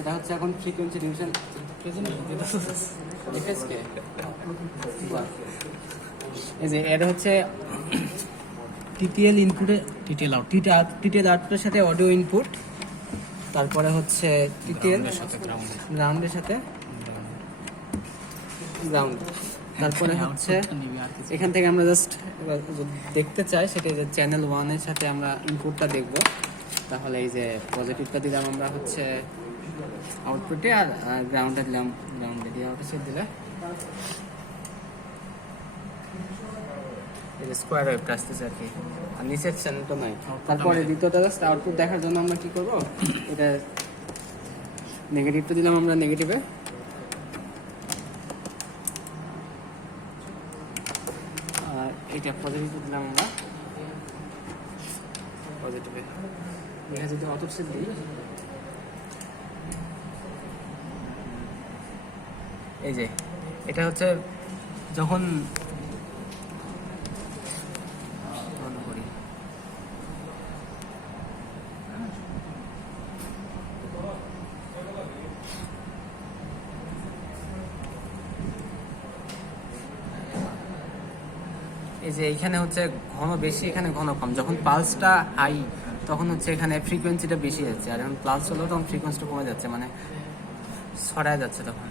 সেটা হচ্ছে এখন ফ্রিকোয়েন্সি ডিভিশন এফএসকে। এই যে এটা হচ্ছে টিটিএল ইনপুটে টিটিএল আউটপুটের সাথে অডিও ইনপুট, তারপরে হচ্ছে টিটিএল গ্রাউন্ডের সাথে গ্রাউন্ড, তারপরে হচ্ছে এখান থেকে আমরা জাস্ট দেখতে চাই সেটা যে চ্যানেল 1-এর সাথে আমরা ইনপুটটা দেখব। তাহলে এই যে পজিটিভটা দিলাম আমরা হচ্ছে আউটপুটে, আর গ্রাউন্ডে দিলাম গ্রাউন্ডে দিয়ে আউটপুট দিলে এই যে স্কোয়ার ওয়েভটা আসতেছে আর কি, আর নিচের চ্যানেলটা নাই। তারপরে দ্বিতীয়টা জাস্ট আউটপুট দেখার জন্য আমরা কি করব, এটা নেগেটিভটা দিলাম আমরা নেগেটিভে, আর এটা পজিটিভ দিলাম আমরা পজিটিভে। এটা যদি অটোপসিট দিই, এই যে এটা হচ্ছে যখন এই যে এখানে হচ্ছে ঘন বেশি, এখানে ঘন কম। যখন পালসটা হাই তখন হচ্ছে এখানে ফ্রিকোয়েন্সিটা বেশি যাচ্ছে, আর যখন পালস হলো তখন ফ্রিকোয়েন্সিটা কমে যাচ্ছে, মানে ছড়ায় যাচ্ছে তখন।